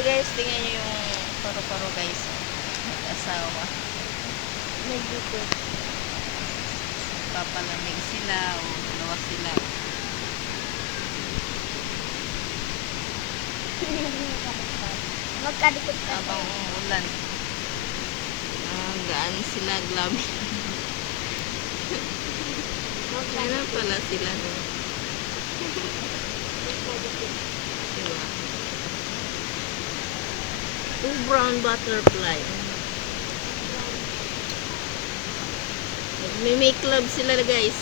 Ay guys, tingnan nyo yung paro-paro guys. Mag-asawa. Nagdito. Papalamig sila o dalawa sila. Magkadikit ka. Habang umuulan. Gaan sila glabi. Kaya pala sila no. Diba? Two brown butterfly. May make love sila guys.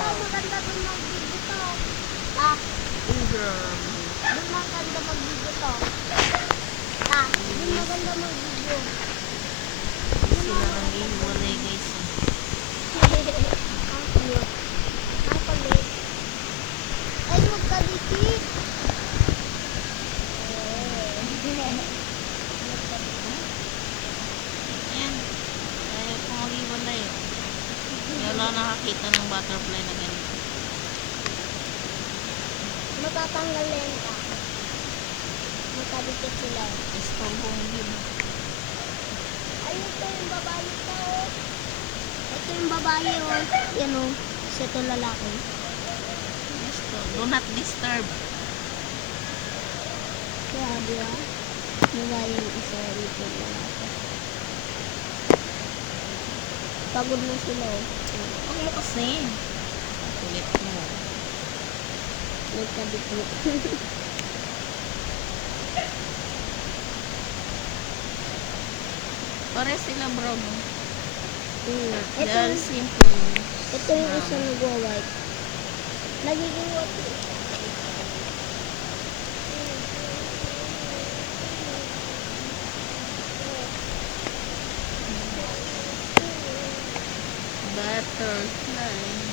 Wow. Maganda dun mag-video to. Ta. Dun maganda mag-video to. Ta. Dun maganda mag-video. Sila nang iwalay guys. Ang cute. Ang kulit. Ay, magkadikit. Ayan. Kaya po mag-iwalay. Kaya wala nakakita ng butterfly na ganito. Matatanggal na yun ta. Magkadikit sila. Istorbong yun. Ayun ito yung babae ito. Ito yung babae o. Yan o. Ito lalaki. Do not disturb. Kaya diba? Babae yung isa dito yung lalaki. Pagod na sila o. Huwag mo kasi. Kulit mo. Nagkadikit. Pare sila bro. Ito, They are simple. ito yung isa nagwa-white. Nagiging white. Butterfly.